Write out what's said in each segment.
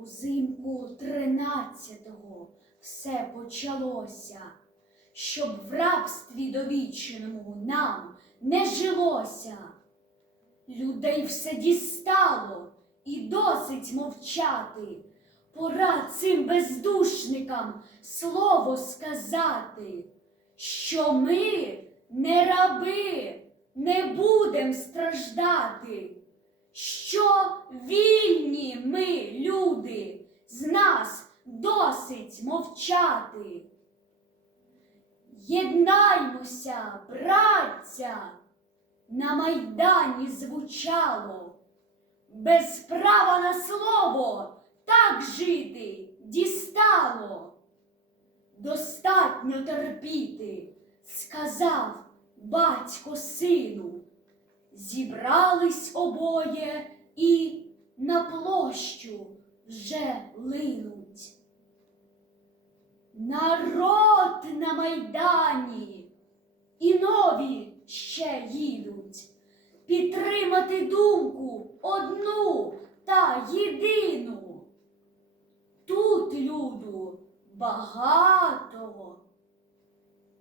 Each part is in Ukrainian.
Узимку тринадцятого все почалося, щоб в рабстві довіченому нам не жилося. Людей все дістало і досить мовчати. Пора цим бездушникам слово сказати, що ми не раби, не будем страждати, що вільні ми, люди, з нас досить мовчати. Єднаймося, браття, на майдані звучало, без права на слово так жити дістало. Достатньо терпіти, сказав батько сину. Зібрались обоє і на площу вже линуть. Народ на майдані і нові ще їдуть підтримати думку одну та єдину. Тут люду багато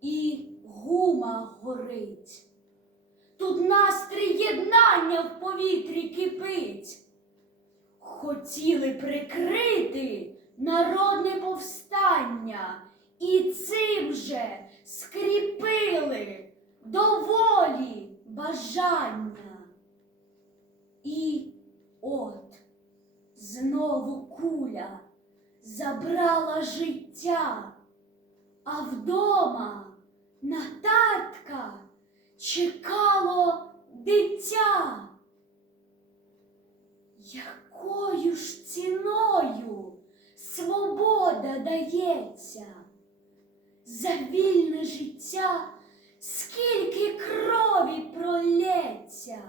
і гума горить. Тут настрій єднання в повітрі кипить. Хотіли прикрити народне повстання і цим же скріпили доволі бажання. І от знову куля забрала життя, а вдома на татка чекало дитя. Якою ж ціною свобода дається за вільне життя, скільки крові пролється.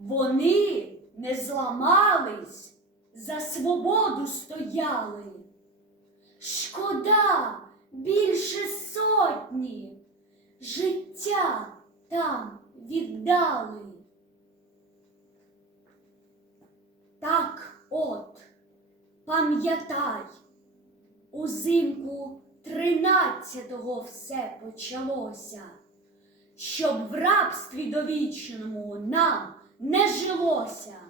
Вони не зламались, за свободу стояли. Шкода більше сотні життя там віддали. Так от, пам'ятай, узимку тринадцятого все почалося, щоб в рабстві довічному нам не жилося.